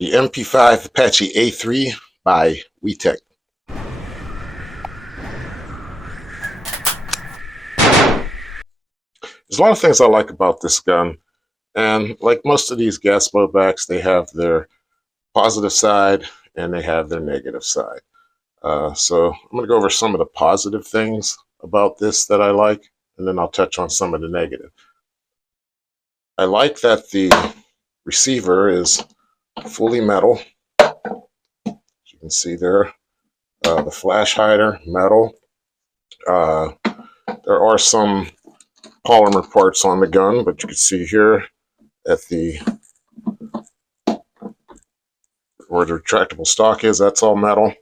The mp5 Apache A3 by WeTech. There's a lot of things I like about this gun, and like most of these gas blowbacks, they have their positive side and they have their negative side. So I'm going to go over some of the positive things about this that I like, and then I'll touch on some of the negative. I like that the receiver is fully metal. As you can see there, the flash hider, metal. There are some polymer parts on the gun, but you can see here at the where the retractable stock is, that's all metal.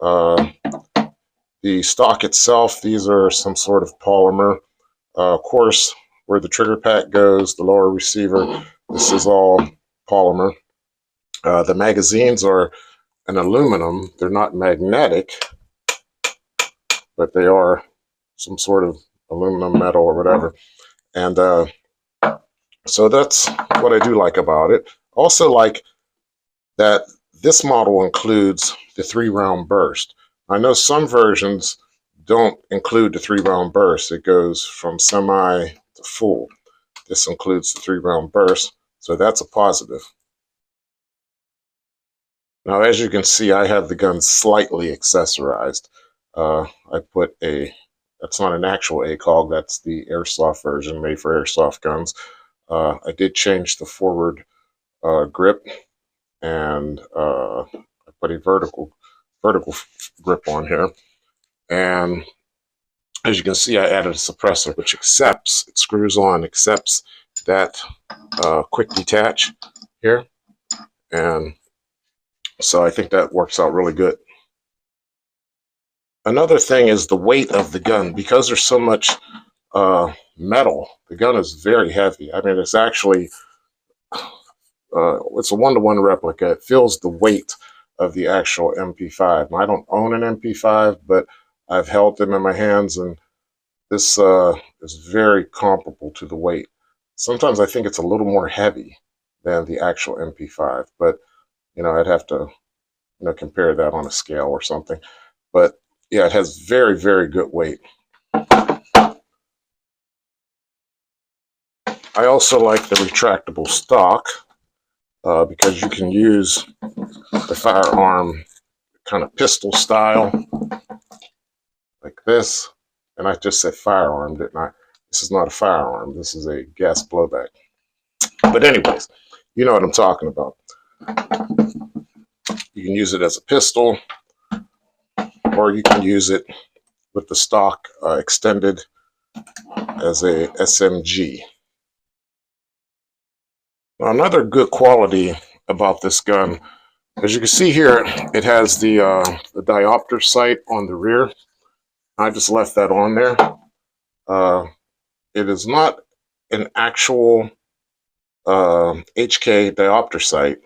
The stock itself, these are some sort of polymer. Of course, where the trigger pack goes, the lower receiver, this is all polymer. The magazines are an aluminum. They're not magnetic, but they are some sort of aluminum, metal, or whatever. And so that's what I do like about it. Also like that this model includes the 3-round burst. I know some versions don't include the 3-round burst. It goes from semi to full. This includes the 3-round burst, so that's a positive. Now, as you can see, I have the gun slightly accessorized. I put that's not an actual ACOG, that's the airsoft version made for airsoft guns. I did change the forward grip, and I put a vertical grip on here. And as you can see, I added a suppressor, which accepts, it screws on, accepts that quick detach here. And so I think that works out really good. Another thing is the weight of the gun. Because there's so much metal, the gun is very heavy. I mean, it's actually, it's a 1-to-1 replica. It feels the weight of the actual mp5. Now, I don't own an mp5, but I've held them in my hands, and this is very comparable to the weight. Sometimes I think it's a little more heavy than the actual mp5, but you know, I'd have to compare that on a scale or something. But yeah, it has very, very good weight. I also like the retractable stock because you can use the firearm kind of pistol style like this. And I just said firearm, didn't I? This is not a firearm. This is a gas blowback. But anyways, you know what I'm talking about. You can use it as a pistol, or you can use it with the stock extended as a SMG. Now, another good quality about this gun, as you can see here, it has the diopter sight on the rear. I just left that on there. It is not an actual HK diopter sight.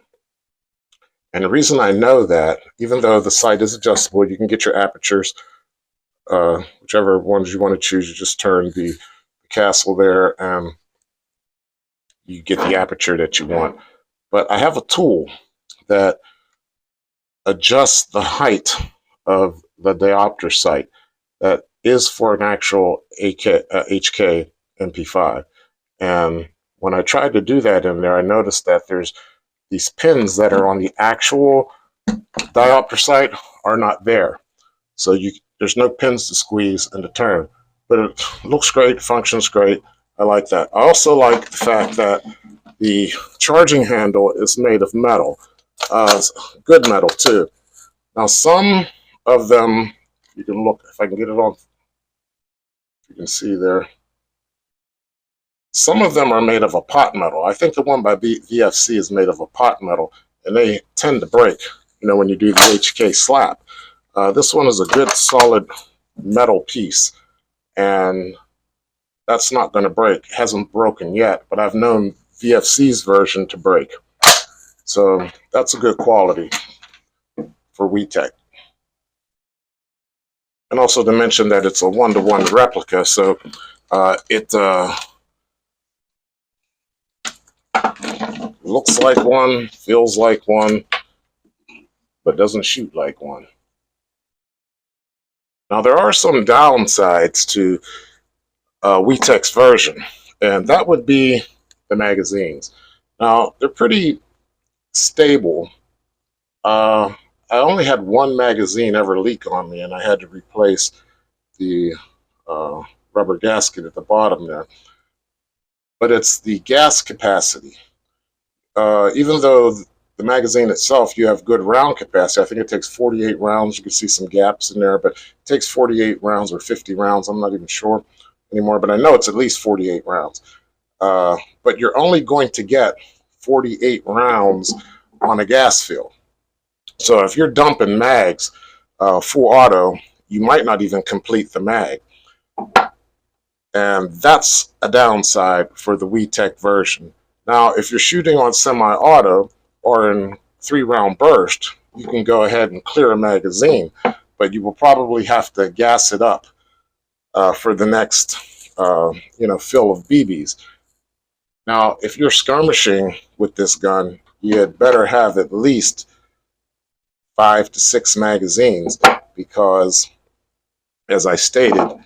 And the reason I know that, even though the sight is adjustable, you can get your apertures, whichever ones you want to choose. You just turn the castle there and you get the aperture that you want. But I have a tool that adjusts the height of the diopter sight that is for an actual HK mp5. And when I tried to do that in there, I noticed that there's these pins that are on the actual diopter sight are not there. So there's no pins to squeeze and to turn. But it looks great, functions great. I like that. I also like the fact that the charging handle is made of metal. Good metal too. Now some of them, you can look, if I can get it on, you can see there. Some of them are made of a pot metal. I think the one by VFC is made of a pot metal, and they tend to break, when you do the HK slap. This one is a good solid metal piece, and that's not going to break. It hasn't broken yet, but I've known VFC's version to break. So that's a good quality for WeTech. And also to mention that it's a 1-to-1 replica, so looks like one, feels like one, but doesn't shoot like one. Now, there are some downsides to WeTech's version, and that would be the magazines. Now, they're pretty stable. I only had one magazine ever leak on me, and I had to replace the uh, rubber gasket at the bottom there. But it's the gas capacity. Even though the magazine itself, you have good round capacity. I think it takes 48 rounds. You can see some gaps in there, but it takes 48 rounds or 50 rounds. I'm not even sure anymore, but I know it's at least 48 rounds. But you're only going to get 48 rounds on a gas fill. So if you're dumping mags full auto, you might not even complete the mag. And that's a downside for the WeTech version. Now, if you're shooting on semi-auto or in 3-round burst, you can go ahead and clear a magazine, but you will probably have to gas it up for the next fill of BBs. Now, if you're skirmishing with this gun, you'd better have at least 5 to 6 magazines because, as I stated,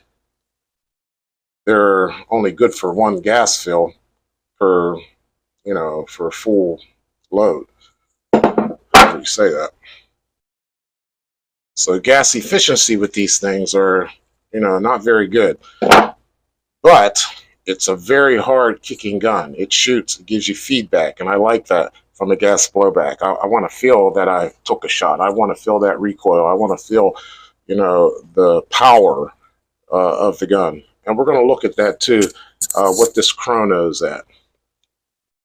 they're only good for one gas fill per, for a full load. However you say that. So gas efficiency with these things are, not very good. But it's a very hard kicking gun. It shoots, it gives you feedback, and I like that from a gas blowback. I want to feel that I took a shot. I want to feel that recoil. I want to feel, the power of the gun. And we're going to look at that too, what this chrono's at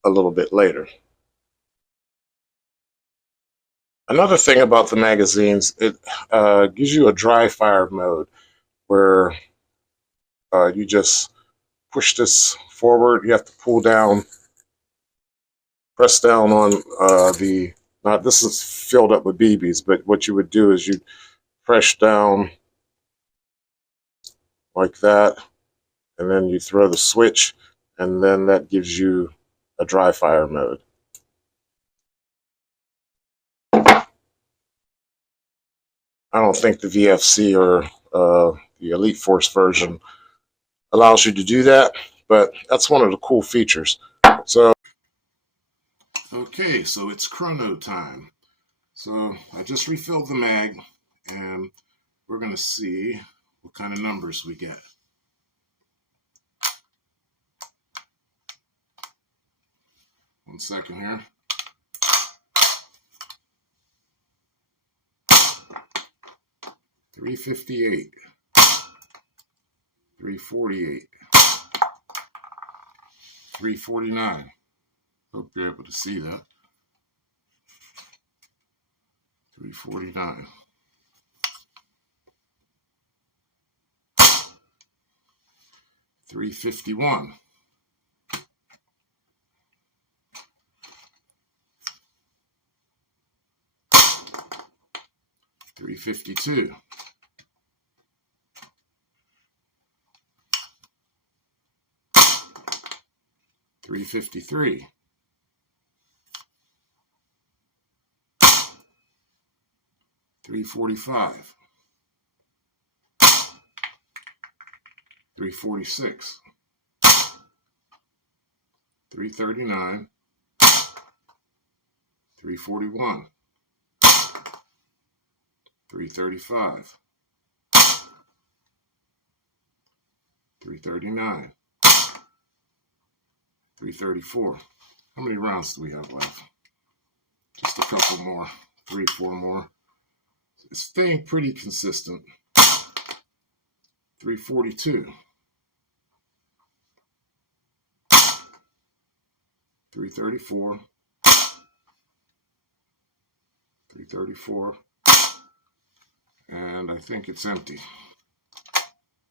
a little bit later. Another thing about the magazines, it gives you a dry fire mode where you just push this forward. You have to pull down, press down on now this is filled up with BBs, but what you would do is you press down like that, and then you throw the switch, and then that gives you a dry fire mode. I don't think the VFC or the Elite Force version allows you to do that, but that's one of the cool features. So, okay, so it's chrono time. So I just refilled the mag, and we're going to see what kind of numbers we get. One second here. $358, $348, $349. Hope you're able to see that. $349. $351. $352. $353. $345. $346. $339. $341. $335. $339. $334. How many rounds do we have left? Just a couple more. 3, 4 more. It's staying pretty consistent. $342. $334. $334. And I think it's empty.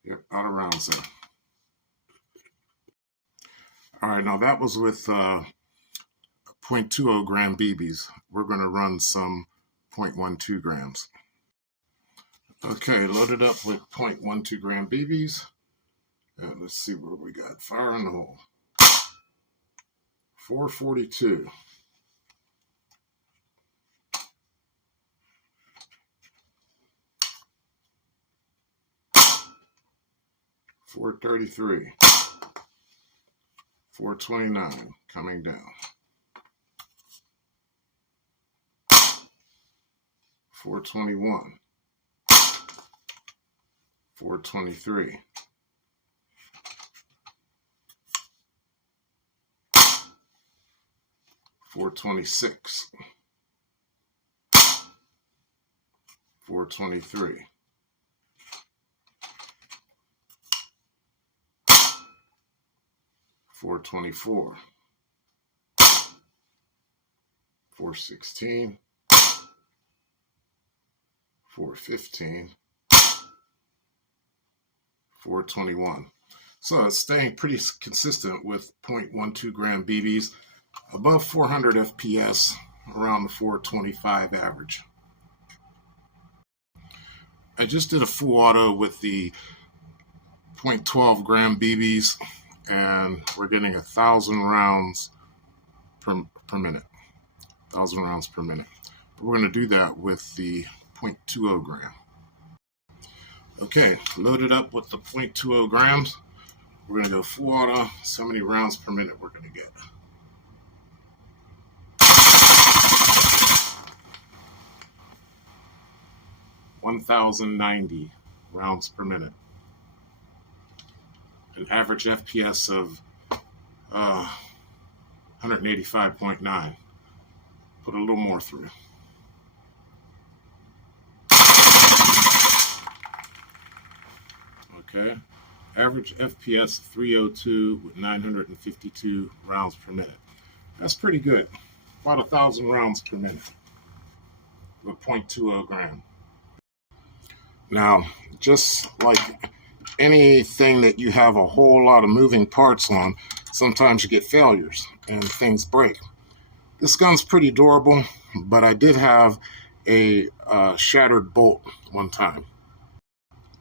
Yep, out of rounds there. All right, now that was with 0.20 gram BBs. We're going to run some 0.12 grams. Okay, loaded up with 0.12 gram BBs. And let's see what we got. Fire in the hole. 442. 433, 429 coming down, 421, 423, 426, 423, 424, 416, 415, 421. So it's staying pretty consistent with 0.12 gram BBs, above 400 FPS, around the 425 average. I just did a full auto with the 0.12 gram BBs, and we're getting 1,000 rounds per minute. 1,000 rounds per minute. But we're going to do that with the 0.20 gram. Okay, loaded up with the 0.20 grams. We're going to go full auto. So many rounds per minute we're going to get. (1,090) rounds per minute. An average FPS of 185.9. Put a little more through. Okay. Average FPS 302 with 952 rounds per minute. That's pretty good. About 1,000 rounds per minute with 0.20 gram. Now, just like anything that you have a whole lot of moving parts on, sometimes you get failures and things break. This gun's pretty durable, but I did have a shattered bolt one time.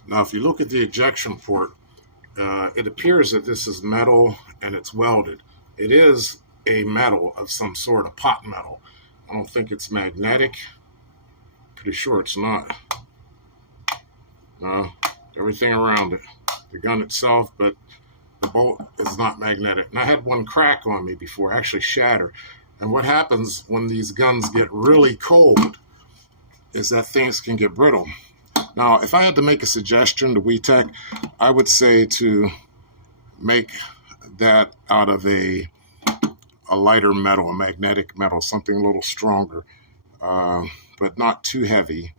Now, if you look at the ejection port, it appears that this is metal and it's welded. It is a metal of some sort, a pot metal. I don't think it's magnetic. Pretty sure it's not. Everything around it, the gun itself, but the bolt is not magnetic. And I had one crack on me before, actually shatter. And what happens when these guns get really cold is that things can get brittle. Now, if I had to make a suggestion to WeTech, I would say to make that out of a lighter metal, a magnetic metal, something a little stronger, but not too heavy,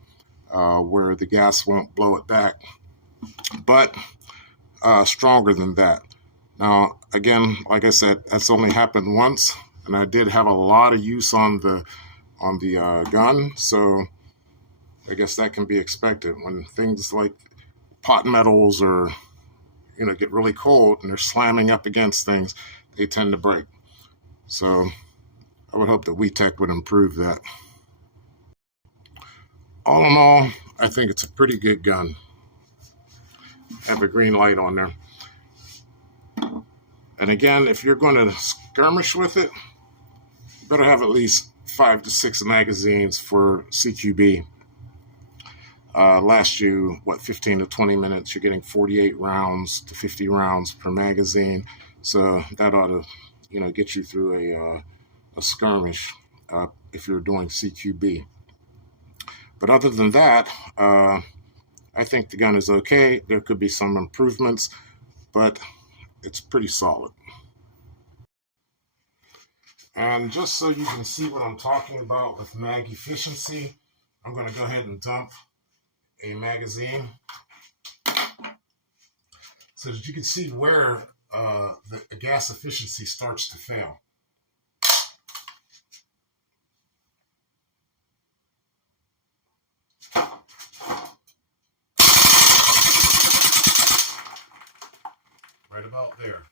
where the gas won't blow it back, but stronger than that. Now, again, like I said, that's only happened once, and I did have a lot of use on the gun, so I guess that can be expected when things like pot metals or get really cold and they're slamming up against things, they tend to break. So I would hope that WeTech would improve that. All in all, I think it's a pretty good gun. Have a green light on there. And again, if you're going to skirmish with it, you better have at least 5 to 6 magazines for CQB. Last you, 15 to 20 minutes, you're getting 48 rounds to 50 rounds per magazine. So that ought to, get you through a skirmish if you're doing CQB. But other than that, I think the gun is okay. There could be some improvements, but it's pretty solid. And just so you can see what I'm talking about with mag efficiency, I'm going to go ahead and dump a magazine so that you can see where the gas efficiency starts to fail. Right about there.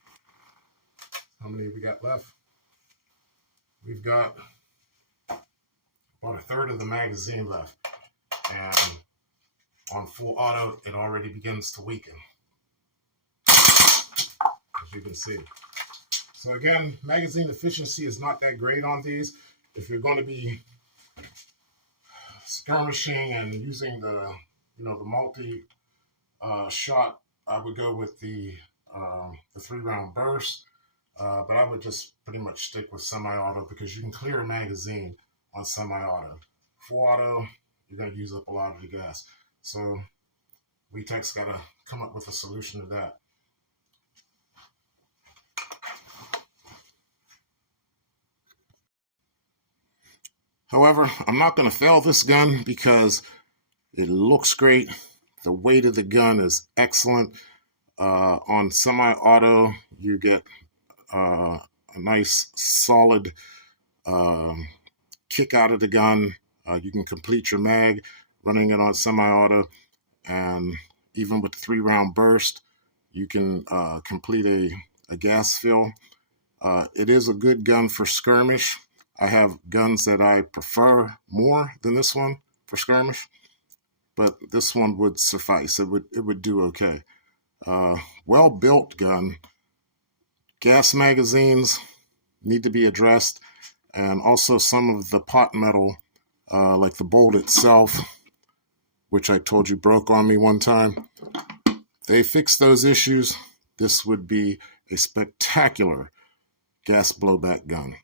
How many have we got left? We've got about a third of the magazine left, and on full auto, it already begins to weaken, as you can see. So again, magazine efficiency is not that great on these. If you're going to be skirmishing and using the multi shot I would go with the 3-round burst, but I would just pretty much stick with semi-auto because you can clear a magazine on semi-auto. Full auto, you're going to use up a lot of the gas. So WeTech's got to come up with a solution to that. However, I'm not going to fail this gun because it looks great. The weight of the gun is excellent. On semi-auto, you get a nice solid kick out of the gun. You can complete your mag running it on semi-auto, and even with the 3-round burst, you can complete a gas fill. It is a good gun for skirmish. I have guns that I prefer more than this one for skirmish, but this one would suffice. It would do okay. Well-built gun. Gas magazines need to be addressed, and also some of the pot metal, like the bolt itself, which I told you broke on me one time. They fixed those issues. This would be a spectacular gas blowback gun.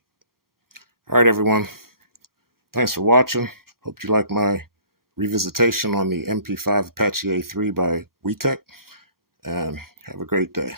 All right, everyone. Thanks for watching. Hope you like my revisitation on the mp5 Apache A3 by WeTech, and have a great day.